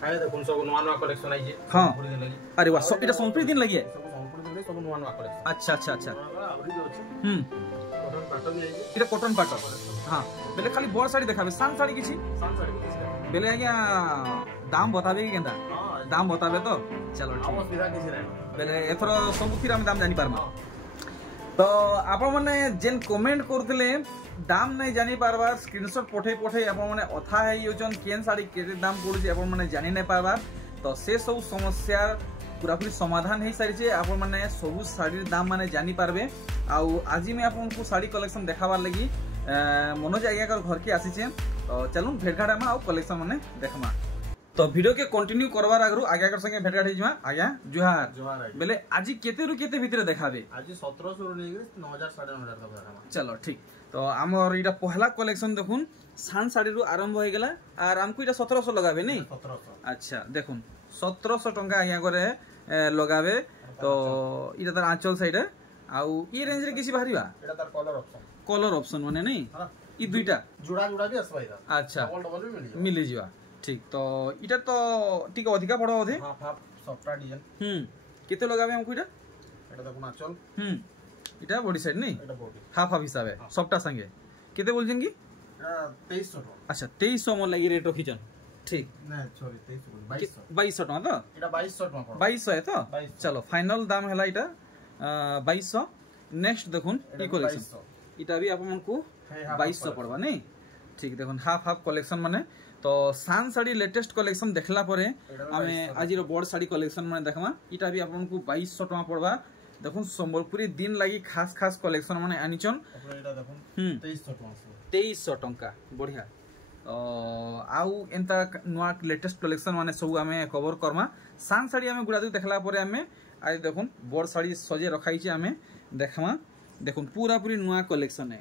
आए देखो सब नवा नवा कलेक्शन आई जे हां पूरी दिन लगी। अरे वाह सब इटा संपूर्ण दिन लगी है सब संपूर्ण दिन सब नवा नवा कलेक्शन। अच्छा अच्छा अच्छा अबरी जो अछि कॉटन पैटर्न आई जे इटा कॉटन पैटर्न हां बेले खाली बड़ साड़ी देखाबे सान साड़ी किछि सान साड़ी किछि बेले आज्ञा दाम बताबे कि केनता हां दाम बताबे तो चलो ठीक असुविधा किछि नै बेले एथरो सबुथिर हम दाम जानि पारमा तो आपण माने जेन कमेंट करथिले दाम नहीं जानी पारबार स्क्रीनशॉट पठे पठे आपण माने अथा है योजन केन साड़ी केते दाम पड़ुछि आपण माने जानि नै पारबार तो से सब समस्या पूरा पूरी समाधान हे सारी छे आपण माने सब साड़ी दाम माने जानि पारबे आउ आज मैं आपन को साड़ी कलेक्शन देखाबार लगी मनोज आज्ञा घर के आसी छे तो चलून भेटघाट आमा आउ कलेक्शन माने देखमा तो वीडियो के कंटिन्यू करवार आगरु आज्ञा संगे भेटघाट हे जिमा आज्ञा जुहार जोहार बेले आज केते रु केते भीतर देखाबे आज 1700 रु नेगे 9000 9500 तक देखामा चलो ठीक तो आमर इटा पहला कलेक्शन देखुन सान साड़ी रु आरंभ हो गेला आर हमको इटा 1700 लगाबे नहीं 1700 अच्छा देखुन 1700 टंका आज्ञा करे लगाबे तो इटा तार आंचल साइड आउ ई रेंज रे किसी बाहरीबा एटा तार कलर ऑप्शन माने नहीं ई दुईटा जुड़ा जुड़ा भी असबा इदा अच्छा डबल डबल भी मिली जिवा ठीक तो इटा तो ठीक अधिका पड़ो होथे हां हां सॉफ्ट डिजाइन केते लगाबे हमको इटा एटा देखुन आंचल इटा बॉडी साइड नहीं एटा बॉडी हाफ हाफ हिसाब है सबटा संगे केते बोलछन की एटा 2300 टका अच्छा 2300 मोर लागि रेट रखिछन ठीक नहीं सॉरी 2300 2200 टका तो एटा 2200 टका 2200 है तो 2200 चलो फाइनल दाम हैला इटा 2200 नेक्स्ट देखुन ई कलेक्शन इटा भी आपन को 2200 पड़बा नहीं ठीक देखुन हाफ हाफ कलेक्शन माने तो सान साड़ी लेटेस्ट कलेक्शन देखला परे हमें आज बड़ साड़ी कलेक्शन माने देखमा इटा भी आपन को 2200 टका पड़बा देखुन संबलपुरी दिन लागि खास खास कलेक्शन माने आनिचन एटा देखुन 2300 टका 2300 टका बढ़िया आउ एंता नुआ लेटेस्ट कलेक्शन माने सब हमें कवर करमा सान साड़ी हमें गुड़ा देखला परे हमें आज देखुन बड़ साड़ी सजे रखाई छे हमें देखमा देखुन पूरा पूरी नुआ कलेक्शन है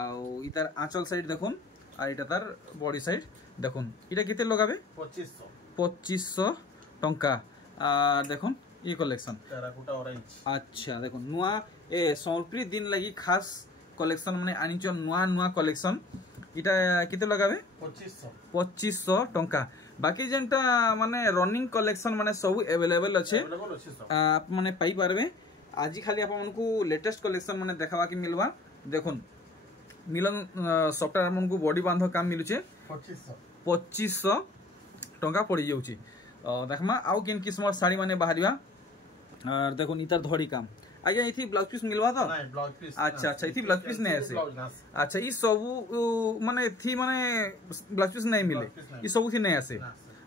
आउ इतार आंचल साइड देखुन आ इटा तार बॉडी साइड देखुन इटा केते लगाबे 2500 टंका देखुन ये कलेक्शन टेराकोटा ऑरेंज अच्छा देखुन नुआ ए संबलपुरी दिन लागि खास कलेक्शन माने आनिचन नुआ नुआ कलेक्शन इटा केते लगाबे 2500 टंका बाकी जेंटा माने रनिंग कलेक्शन माने सब अवेलेबल अच्छे आप माने पाई पारबे आज खाली आपन को लेटेस्ट कलेक्शन माने देखावा कि मिलवा देखुन मिलन सॉफ्टवेयर मन को बॉडी बांधो काम मिलुचे 2500 टंका पड़ी जाउची देखमा आउ किन किस्म साड़ी माने बाहरिया और देखुन इतार धड़ी काम आज्ञा इथि ब्लाउज पीस मिलवा तो नहीं ब्लाउज पीस अच्छा अच्छा इथि ब्लाउज पीस नहीं आसे अच्छा ई सब माने थी माने ब्लाउज पीस नहीं मिले ई सब थी नहीं आसे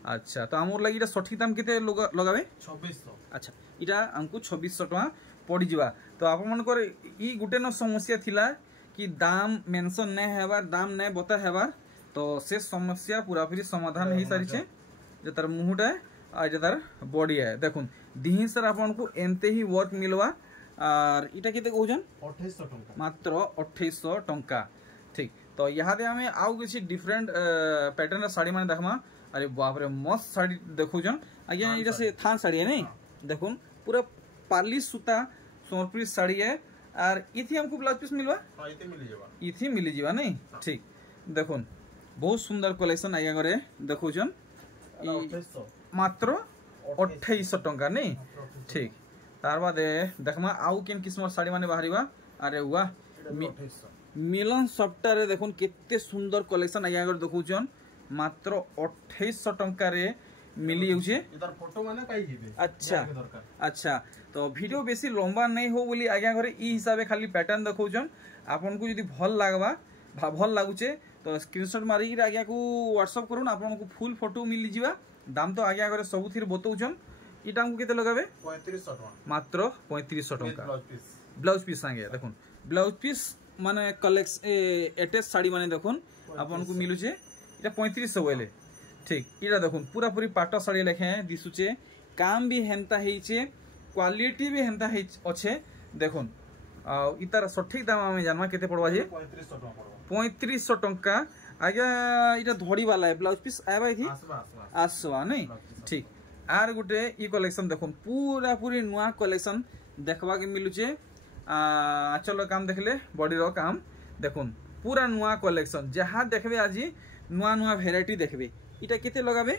अच्छा तो हमर लागि इटा सठिक दाम केते लगाबे 2600 अच्छा इटा हमको 2600 टका पड़ी जिवा तो आप मन कर ई गुटे न समस्या थिला कि दाम मेंशन नहीं हेबार दाम नहीं बता हेबार तो से समस्या पूरा पूरी समाधान हे सारी छे जे तार मुहटा आ जे तार बॉडी है देखुन दिही सर आपन को एनते ही वर्क मिलवा और इटा केते कहउजन 2800 टका मात्र 2800 टंका ठीक तो यहाँ दे हमें आउ किसी डिफरेंट पैटर्न साड़ी माने देखमा अरे बाप रे मस्त साड़ी देखुजन आज्ञा इटा से थान साड़ी है नहीं देखुन पूरा पाली सूता संबलपुरी साड़ी है और इथि हमको ब्लाउज पीस मिलवा हां इथि मिली जीवा नहीं ठीक देखुन बहुत सुंदर कलेक्शन आज्ञा करे देखुजन मात्र 2800 टंका नहीं ठीक तार बाद देखमा आउ केन किस्म साड़ी माने बाहरिबा अरे वाह मिलन सॉफ्टवेयर देखुन केते सुंदर कलेक्शन आज्ञा करे देखुजन मात्र 2800 टंका रे मिली जाउछे इधर फोटो माने पाई जिबे अच्छा अच्छा तो वीडियो बेसी लंबा नहीं हो बोली आज्ञा घरे ई हिसाबे खाली पैटर्न देखौछन आपन को यदि भल लागुचे तो स्क्रीनशॉट मारी आज्ञा को व्हाट्सएप करूँ आपन को फुल फोटो मिली जिवा दाम तो आज्ञा घरे सब थी बताउछन इटा हमको केते लगाबे 3500 टका मात्र 3500 टका ब्लाउज पीस संगे देखुन ब्लाउज पीस माने कलेक्शन अटैच साड़ी माने देखुन आपन को मिलुचे इटा 3500 बोले ठीक इटा देखुन पूरा पूरी पाट साड़ी लेखे दिसुचे काम भी हेंता हेइचे क्वालिटी भी हेंता हे अच्छे देखुन इतार सठिक दाम हमें जानवा केते पड़वा जे 3500 टंका आज्ञा इटा धड़ी वाला है ब्लाउज पीस आबा थी आसवा नहीं ठीक आर गुटे ई कलेक्शन देखुन पूरा पूरी नुआ कलेक्शन देखवा के मिलुचे आंचल काम देखले बॉडी रो काम देखुन पूरा नुआ कलेक्शन जहाँ देखबे आज नुआ नुआ वेराइटी देखबे इटा केते लगाबे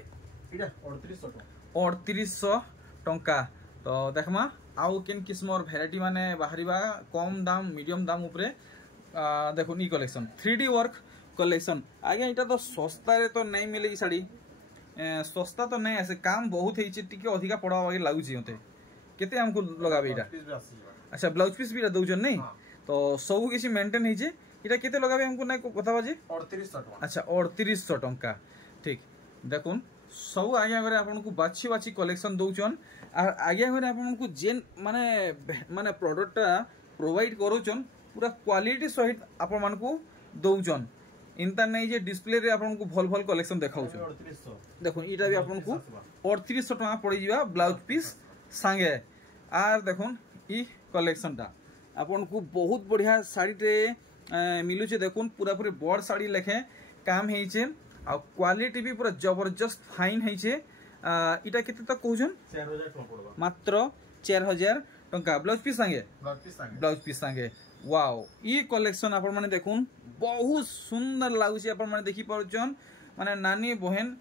ଏଇଟା 3800 ଟଙ୍କା 3800 टंका तो देखमा आउ केन किस्मर भेराइटी माने बाहरिबा कम दाम मीडियम दाम उपरे देखो ई कलेक्शन 3D वर्क कलेक्शन आगे इटा तो सस्ता रे तो नहीं मिले की साड़ी सस्ता तो नहीं आसे काम बहुत है टिके अधिका पड़ा वागे लागुची मते केते हमको लगाबे इटा अच्छा ब्लाउज पीस भी दउजन नहीं तो सब किसी मेंटेन हिजे इटा केते लगाबे हमको नै बताबा जे 3800 टଙ୍କା अच्छा 3800 टंका ठीक देखुन सब आगे घरे आपन को बाछी बाछी कलेक्शन दउचन आ आगे घरे आपन को जेन माने माने प्रोडक्टटा प्रोवाइड करूचन पूरा क्वालिटी सहित आपन मान को दउचन इनता नहीं जे डिस्प्ले रे आपन को भल भल कलेक्शन देखाउचन 3800 देखुन इटा भी आपन को 3800 टका पड़ी जिबा ब्लाउज पीस संगे आर देखुन ई कलेक्शन टा आपन को बहुत बढ़िया साड़ी रे मिलु छे देखुन पूरा पूरी बड़ साड़ी लेखे काम हेइ छे आ क्वालिटी भी पूरा जबरदस्त फाइन हेइ छे इटा केते तक कहउछन 4000 टଙ୍କା पड़बा मात्र 4000 टका ब्लाउज पीस संगे ब्लाउज पीस संगे वाओ ई कलेक्शन आपन माने देखुन बहुत सुंदर लागु छे आपन माने देखि पारुछन माने नानी बहन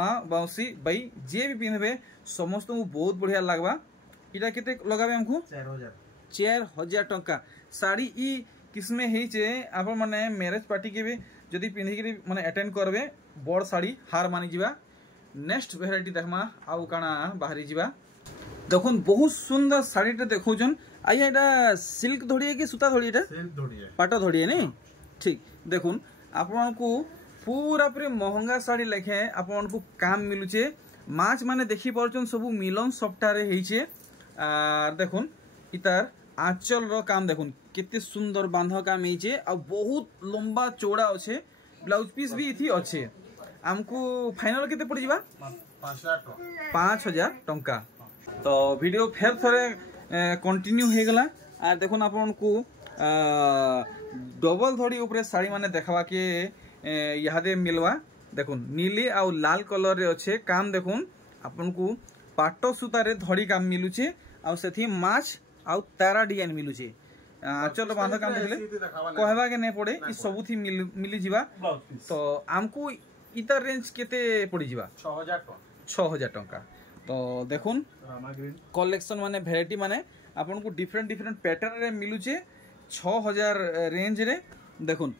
माँ बाउसी भाई जे भी पिनबे समस्त को बहुत बढ़िया लागबा इटा केते लगाबे हमको 4000 टका साड़ी ई किसमें हेइ छे आपन माने मैरिज पार्टी के भी जदी पिन्हि के माने अटेंड करबे बड़ साड़ी हार मानि जिबा नेक्स्ट वेराइटी देखमा आउ काना बाहरी जिबा देखुन बहुत सुंदर साड़ी टे देखौजन आया एटा सिल्क धोड़ी कि सूता धोड़ी एटा सिल्क धोड़ी है पाटा धोड़ी है नहीं ठीक देखुन आपन को पूरा पूरी महंगा साड़ी लेखे आपन को काम मिलु छे माछ माने देखि परचन सब मिलन सप्ताह रे हेइ छे आ देखुन इतार आंचल रो काम देखुन कितने सुंदर बांधा काम हेइ आ बहुत लंबा चौड़ा अच्छे ब्लाउज पीस भी इथि अच्छे हमको फाइनल केते पड़ जिबा 5000 टंका तो वीडियो फेर थोड़े कंटिन्यू हो गला आ देखुन आपन को डबल धड़ी ऊपर साड़ी माने देखवा के यहादे मिलवा देखुन नीली आ लाल कलर रे अच्छे काम देखुन आपन को पाटो सूता रे धड़ी काम मिलु छे आ सेथि माछ आ तारा डिजाइन मिलु छे चलो बांधा काम देखले कहबा के नहीं पड़े ई सबुथी मिली जिबा तो हमको इतर रेंज केते पड़ी जिबा 6000 टंका तो देखुन कलेक्शन माने वेराइटी माने आपन को डिफरेंट डिफरेंट पैटर्न रे मिलु छे 6000 रेंज रे देखुन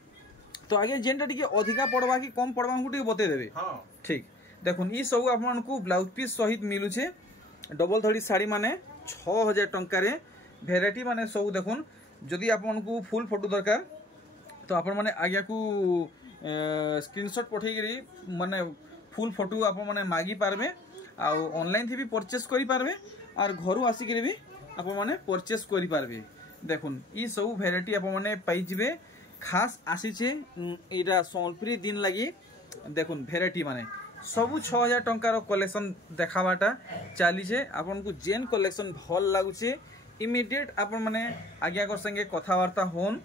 तो आगे जेनटा टिके अधिका पड़वा कि कम पड़वा हमको टिके बते देबे हां ठीक देखुन ई सब आपन को ब्लाउज पीस सहित मिलु छे डबल धड़ी साड़ी माने 6000 टंका रे वेराइटी माने सब देखुन जदि आपन को फुल फोटो दरकार तो आपन माने आगे को स्क्रीनशॉट पठे करी माने फुल फोटो आपन माने मागी पारबे आ ऑनलाइन थी भी परचेस करि पारबे और घरु आसी करी भी आपन माने परचेस करि पारबे देखुन ई सब वेराइटी आपन माने पाई जिवे खास आसी छे एटा सोलपुरी दिन लगी देखुन वेराइटी माने सब 6000 टंका रो कलेक्शन देखावाटा चली छे आपन को जेन कलेक्शन भल लागु छे इमीडिएट आपन माने आज्ञा कर संगे कथावार्ता होन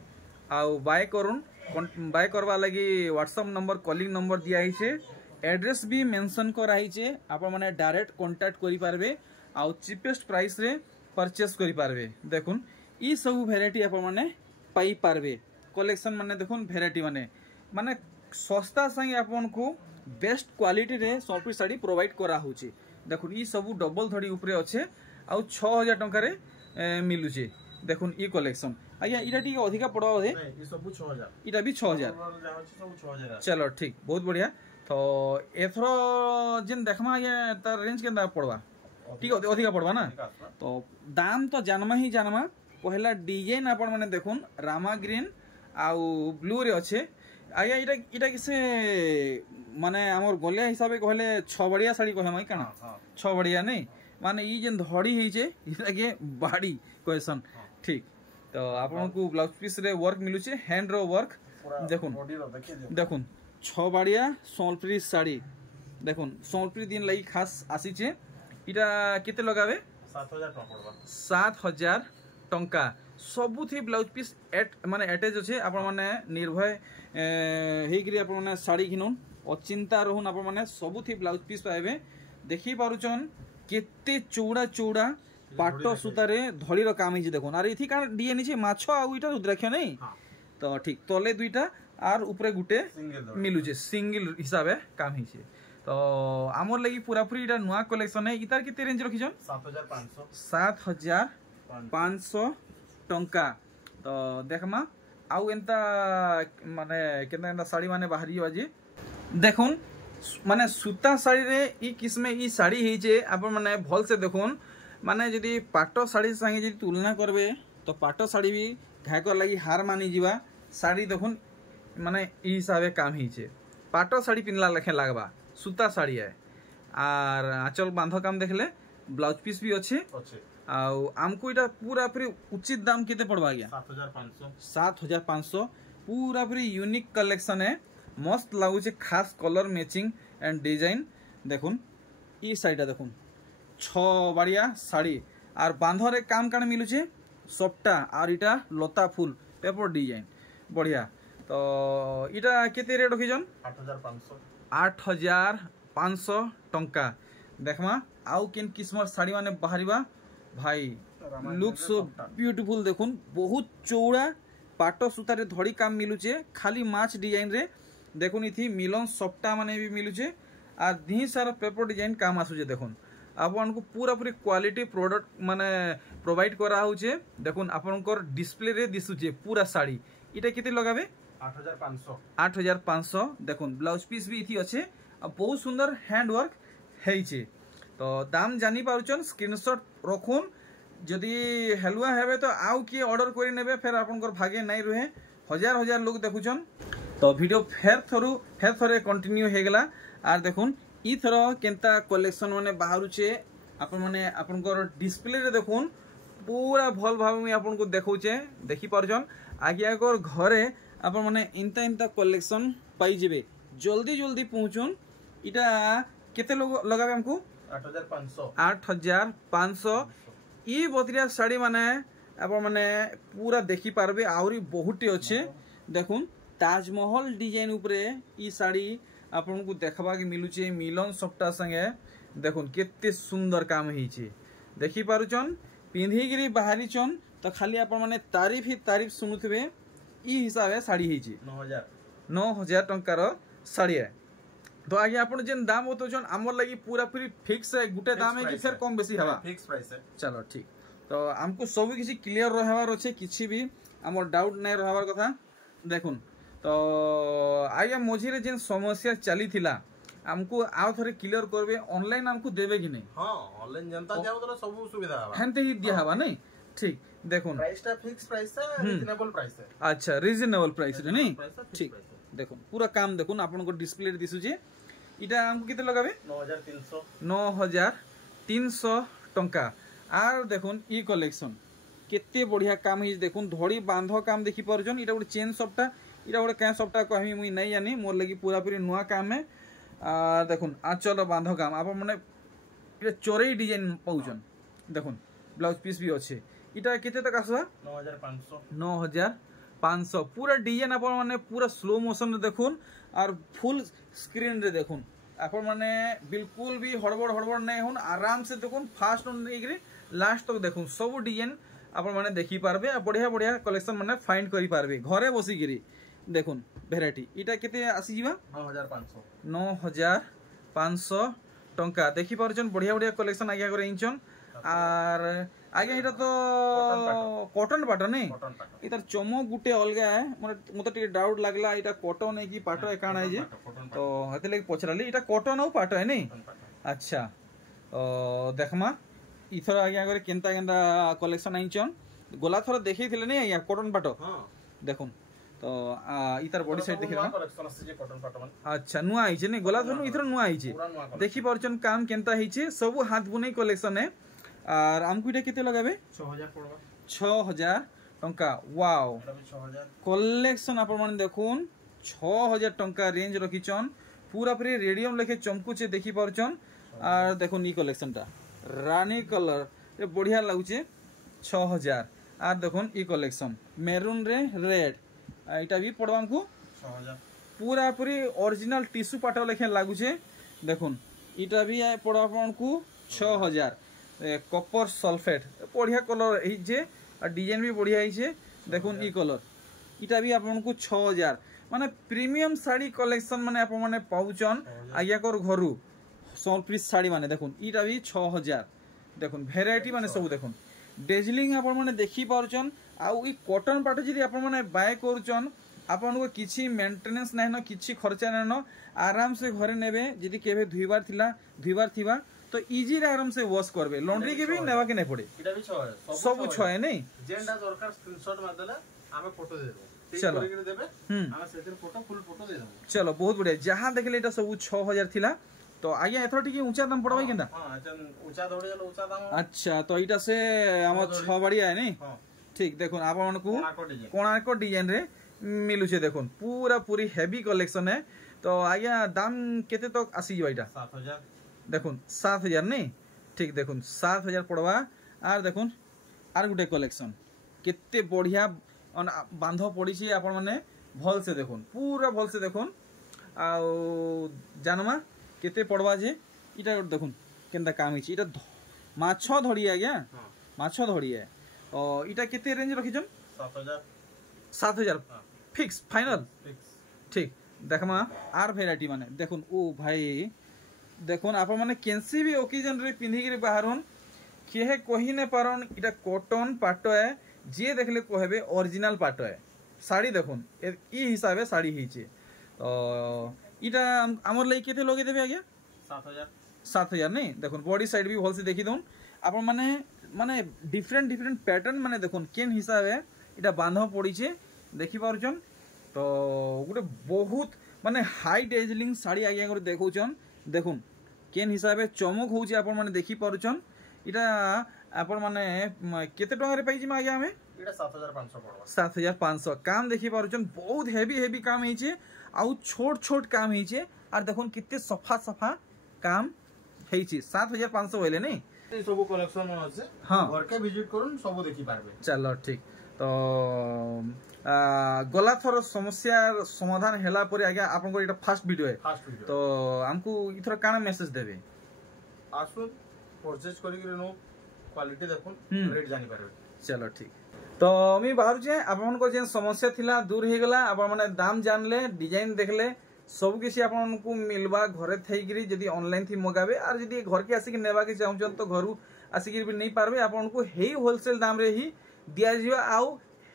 आउ बाय करुन बाय करवा लगी व्हाट्सएप नंबर कॉलिंग नंबर दिया ही छे एड्रेस भी मेंशन करा ही छे आपन माने डायरेक्ट कांटेक्ट करि पारबे आउ चीपेस्ट प्राइस रे परचेस करि पारबे देखुन ई सब वेराइटी आपन माने पाई पारबे कलेक्शन माने देखुन वेराइटी माने माने सस्ता संगे आपन को बेस्ट क्वालिटी रे सोलपुरी साड़ी प्रोवाइड करा होची देखुन ई सब डबल धड़ी ऊपरे अच्छे आउ 6000 टंका रे मिलु छे देखुन ई कलेक्शन आज्ञा इटा टी अधिका पड़वा बोधे ई सब 6000 इटा भी 6000 चलो ठीक बहुत बढ़िया तो एथरो जिन देखमा आज्ञा तार रेंज केनता पड़वा ठीक अधिका पड़वा ना तो दाम तो जानमा ही जानमा पहला डिजाइन आपन माने देखुन रामा ग्रीन आउ ब्लू रे अच्छे आज्ञा इटा इटा किसे माने हमर गोलिया हिसाबे कहले 6 बढ़िया साड़ी कहे मई काना 6 बढ़िया नहीं माने ई जेन धड़ी हेइ छे इटा के बाड़ी क्वेश्चन ठीक तो आपन को ब्लाउज पीस रे वर्क मिलु छे हैंड रो वर्क देखुन देखुन 6 बढ़िया सोलपुरी साड़ी देखुन सोलपुरी दिन लई खास आसी छे इटा केते लगाबे 7000 टका पड़बा 7000 टंका सबुथी ब्लाउज पीस माने अटैच अच्छे आपण माने निर्भय हेकरी आपण माने साड़ी घिनुन अचिंता रहून आपण माने सबुथी ब्लाउज पीस पाइबे देखि पारुचन केते चौड़ा चौड़ा पाटो सूतारे धड़ी रो काम हिजे देखुन आर इथि कान डीएन छे माछो आ उइटा रुद्राक्ष नहीं तो ठीक तले दुईटा आर ऊपरे गुटे मिलु छे सिंगल हिसाबे काम हिजे तो आमर लगी पूरा पूरी इटा नुआ कलेक्शन है इतार केते रेंज रखिछन 7500 7500 टंका तो देखमा आउ एंता माने केना एंता साड़ी माने बाहरी बाजे देखुन माने सूता साड़ी रे ई किस्मे ई साड़ी हेजे आपण माने भल से देखुन माने जदी पाटो साड़ी संगे जदी तुलना करबे तो पाटो साड़ी भी घाकर लगी हार मानी जीवा साड़ी देखुन माने ई हिसाबे काम हेजे पाटो साड़ी पिनला लखे लागबा सूता साड़ी है आर आंचल बांध काम देखले ब्लाउज पीस भी अच्छे आउ आमको इटा पूरा पूरी उचित दाम केते पड़वा गया 7500 पूरा पूरी यूनिक कलेक्शन है मस्त लागुचे खास कलर मैचिंग एंड डिजाइन देखुन ई साइडा देखुन 6 बाड़िया साड़ी आर बांधरे काम काण मिलुचे सपटा आर इटा लता फूल पेपर डिजाइन बढ़िया तो इटा केते रेट रखिजन 8500 टंका देखमा आउ किन किस्मर साड़ी माने बाहरिबा भाई लुक सो ब्यूटीफुल देखुन बहुत चौड़ा पाटो सूता रे धड़ी काम मिलुचे खाली माछ डिजाइन रे देखुन इथि मिलन सप्टा माने भी मिलुचे आ धी सारा पेपर डिजाइन काम आसुचे देखुन आपन को पूरा पूरी क्वालिटी प्रोडक्ट माने प्रोवाइड करा होचे देखुन आपनकर डिस्प्ले रे दिसुचे पूरा साड़ी इटा केते लगाबे 8500 देखुन ब्लाउज पीस भी इथि अच्छे आ बहुत सुंदर हैंडवर्क हेइचे तो दाम जानी पारुचन स्क्रीनशॉट रखुन जदि हेलुआ हेबे तो आउ किए ऑर्डर करि नेबे फिर आपनकर भागे नहीं रहे हजार हजार लोग देखुचन तो वीडियो फेर थरे कंटिन्यू हे गेला आर देखुन ई थरो केनता कलेक्शन माने बाहरुचे आपन माने आपनकर डिस्प्ले रे देखुन पूरा भल भाव में आपन को देखौचे देखि पारुचन आगे अगर घरे आपन माने इंता कलेक्शन पाई जेबे जल्दी जल्दी पहुंचुन इटा केते लोग लगाबे हमको 8500 ई बतरिया साड़ी माने आप माने पूरा देखि पारबे आउरी बहुटी अच्छे देखुन ताजमहल डिजाइन उपरे ई साड़ी आपन को देखबा के मिलुचे मिलन सप्टा संगे देखुन केते सुंदर काम हेइचे देखि पारुचन पिंधी गिरी बाहरी चन तो खाली आप माने तारीफ ही तारीफ सुनुथबे ई हिसाबे साड़ी हेइचे 9000 टंकार साड़ी है तो आगे आप जेन दाम बतौछन हमर लगी पूरा पूरी फिक्स है गुटे दाम है कि फिर कम बेसी हवा फिक्स प्राइस है चलो ठीक तो हमको सब किसी क्लियर रहबार अच्छे किसी भी हमर डाउट नहीं रहबार कथा देखुन तो आगे मझिरे जेन समस्या चली थिला हमको आउ थरे क्लियर करबे ऑनलाइन हमको देबे कि नहीं हां ऑनलाइन जनता जाओ तो सब सुविधा हवा हेनते ही दिया हवा नहीं ठीक देखुन प्राइसटा फिक्स प्राइस है रीजनेबल प्राइस है अच्छा रीजनेबल प्राइस रे नहीं ठीक देखुन पूरा काम देखुन आपन को डिस्प्ले दिसुचे इटा हमको किते लगाबे 9300 टंका आर देखुन ई कलेक्शन केते बढ़िया काम ही देखुन धड़ी बांध काम देखि परजन इटा गोटे चेन सप्टा इटा गोटे क्या सप्टा कहमी मुई नहीं जानी मोर लगी पूरा पूरी नुआ काम है देखुन आंचल बांध काम आप माने इटा चोरई डिजाइन पाउचन देखुन ब्लाउज पीस भी अच्छे इटा केते तक आसबा 9500 पूरा डिजाइन आप माने पूरा स्लो मोशन रे देखुन और फुल स्क्रीन रे देखुन आप माने बिल्कुल भी हड़बड़ नहीं होन आराम से देखुन फास्ट नहीं लास्ट तक देखुन सब डिजाइन आप माने देखि पारबे बढ़िया बढ़िया कलेक्शन माने फाइंड करि पारबे घरे बसी गिरी देखुन वेराइटी इटा केते आसी जीवा 9500 टंका देखि पारछन बढ़िया बढ़िया कलेक्शन आगे करे इंचन आर आगे इटा तो कॉटन पाटो नहीं इतार चमक गुटे अलगा है मते टिके डाउट लागला इटा कॉटन है कि पाटो है काना है जे तो हते लगे पछराली इटा कॉटन और पाटो है नहीं अच्छा देखमा इथर आगे आगे केनता केनता कलेक्शन आइचन गोला थर देखै थिले नहीं या कॉटन पाटो देखुन तो इतार बॉडी साइड देखि कलेक्शन আছে যে कॉटन पाटो अच्छा नुआ आइचे नहीं गोला थर इथर नुआ आइचे देखि परचन काम केनता हिचे सब हाथ बुनै कलेक्शन है और हमको इटा केते लगाबे 6000 पड़बा 6000 टंका वाओ कलेक्शन आप माने देखुन 6000 टंका रेंज रखिचन पूरा पूरी रेडियम लेखे चमकुचे देखि परचन और देखुन ई कलेक्शन ता रानी कलर ये बढ़िया लागुचे 6000 और देखुन ई कलेक्शन मेरून रे रेड इटा भी पड़वा हमको 6000 पूरा पूरी ओरिजिनल टिश्यू पाटो लेखे लागुचे देखुन इटा भी पड़वा हमको 6000 कॉपर सल्फेट बढ़िया कलर है डिजाइन भी बढ़िया है देखुन ई कलर इटा भी आपको 6000 माने प्रीमियम साड़ी कलेक्शन माने आप माने पाउचन आज्ञा कर घरु सम्बलपुरी साड़ी माने देखुन इटा भी 6000 देखुन भेराइटी माने सब देखुन डेजलिंग आप माने देखि पारुचन आउ ई कॉटन पाट जदी आप माने बाय करूचन आपन को किछि मेंटेनेंस नै न किछि खर्चा नै न आराम से घरे नेबे जदी केबे धुइबार थिबा तो इजी रे आराम से वॉश करबे लॉन्ड्री के भी नेबा के नै पड़े इटा भी 6 है सब 6 है नै जेंडा दरकार स्क्रीनशॉट मार देला हमें फोटो दे देबो चलो देबे हमें सेतिर फोटो फुल फोटो दे देबो चलो बहुत बढ़िया जहां देखले एटा सब 6000 थिला तो आगे एथरो टिके ऊंचा दाम पड़बा केनता हां ऊंचा दौड़ी जाला ऊंचा दाम अच्छा तो इटा से हम 6 बढ़िया है नै हां ठीक देखुन आप मानकू कोणार्क डिजाइन रे मिलु छे देखुन पूरा पूरी हेवी कलेक्शन है तो आज्ञा दाम केते तक आसी जबा इटा 7000 देखुन 7000 नै ठीक देखुन 7000 पड़वा आर देखुन आर गुटे कलेक्शन केते बढ़िया बांध पड़ी छी आपण माने भल से देखुन पूरा भल से देखुन आ जानमा केते पड़वा जे इटा देखुन केनता काम हिची इटा माछ धड़ी आज्ञा माछ धड़ी है और इटा केते रेंज रखिजन 7000 फिक्स फाइनल ठीक देखमा आर वेराइटी माने देखुन ओ भाई देखुन आप माने केनसी भी ओकेजन रे पिंधी के बाहरन केहे कहि ने पारन इटा कॉटन पाटो है जे देखले कहबे ओरिजिनल पाटो है साड़ी देखुन ई हिसाबे साड़ी हिचे तो इटा हमर लई केते लगे देबे आज्ञा 7000 नहीं देखुन बॉडी साइड भी भल से देखि दोन आप माने माने डिफरेंट पैटर्न माने देखुन केन हिसाबे इटा बांध पड़ी छे देखि पारुचन तो गुटे बहुत माने हाई डेजलिंग साड़ी आज्ञा कर देखौचन देखुन केन हिसाबे चमक होउची आपण माने देखि पारुचन इटा आपण माने केते टंगा रे पाइची आज्ञा हमें इटा 7500 पड़वा 7500 काम देखि पारुचन बहुत हेवी काम हिचे आउ छोट काम हिचे आर देखुन कितने सफा काम हेची 7500 होइले नै सब कलेक्शन আছে हां घर के विजिट करून सब देखि पारबे चलो ठीक तो गला थर समस्या समाधान हैला परे आज्ञा आपन को एटा फर्स्ट वीडियो है तो हमको इथर काना मेसेज देबे आसुन परचेज करी के नो क्वालिटी देखुन रेट जानि पारबे चलो ठीक तो मी बाहर जे आपन को जे समस्या थिला दूर हे गेला आपन माने दाम जानले डिजाइन देखले सब किसी आपन को मिलबा घरे थैगिरी जदी ऑनलाइन थी मगाबे और जदी घर के आसी के नेबा के चाहउछन तो घरु आसी के भी नहीं पारबे आपन को हेई होलसेल दाम रे ही दिया जियो आउ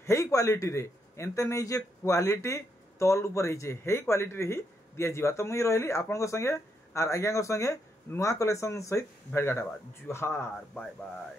हेई क्वालिटी रे एंते नहीं जे क्वालिटी तल ऊपर ही जे हेई क्वालिटी रे ही दिया जिबा तो मुई रहली आपन को संगे और आज्ञा को संगे नुआ कलेक्शन सहित भेट गाटाबा जुहार बाय बाय।